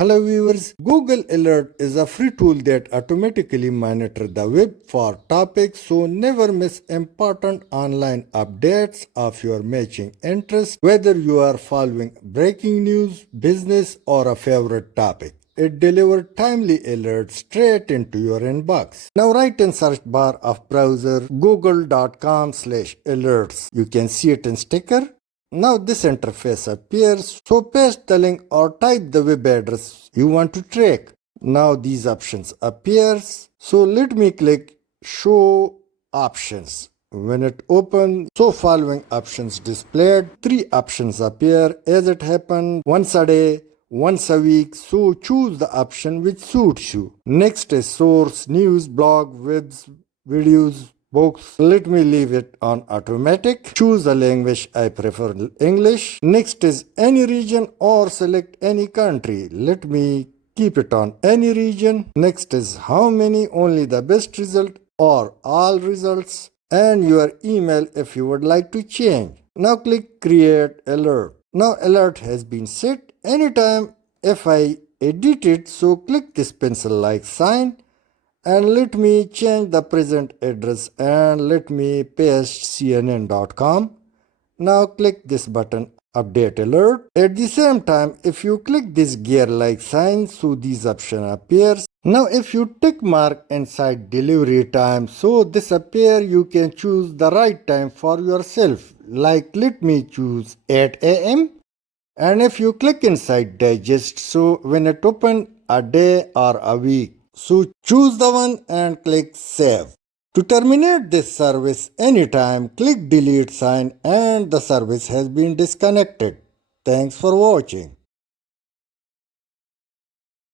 Hello viewers, Google Alert is a free tool that automatically monitors the web for topics so never miss important online updates of your matching interest, whether you are following breaking news, business or a favorite topic. It delivers timely alerts straight into your inbox. Now write in search bar of browser google.com/alerts. You can see it in sticker. Now this interface appears, so paste the link or type the web address you want to track. Now these options appears, so let me click show options. When it opens, so following options displayed, 3 options appear as it happens once a day, once a week, so choose the option which suits you. Next is source, news, blog, webs, videos, books. Let me leave it on automatic. Choose the language, I prefer English. Next is any region or select any country. Let me keep it on any region. Next is how many, only the best result or all results, and your email if you would like to change. Now click create alert. Now alert has been set. Anytime if I edit it, so click this pencil like sign and let me change the present address and let me paste cnn.com. Now click this button update alert. At the same time, if you click this gear like sign, so this option appears. Now if you tick mark inside delivery time, so this appear, you can choose the right time for yourself. Like let me choose 8 a.m. And if you click inside digest, so when it open a day or a week, so choose the one and click save. To terminate this service anytime, click delete sign and the service has been disconnected. Thanks for watching.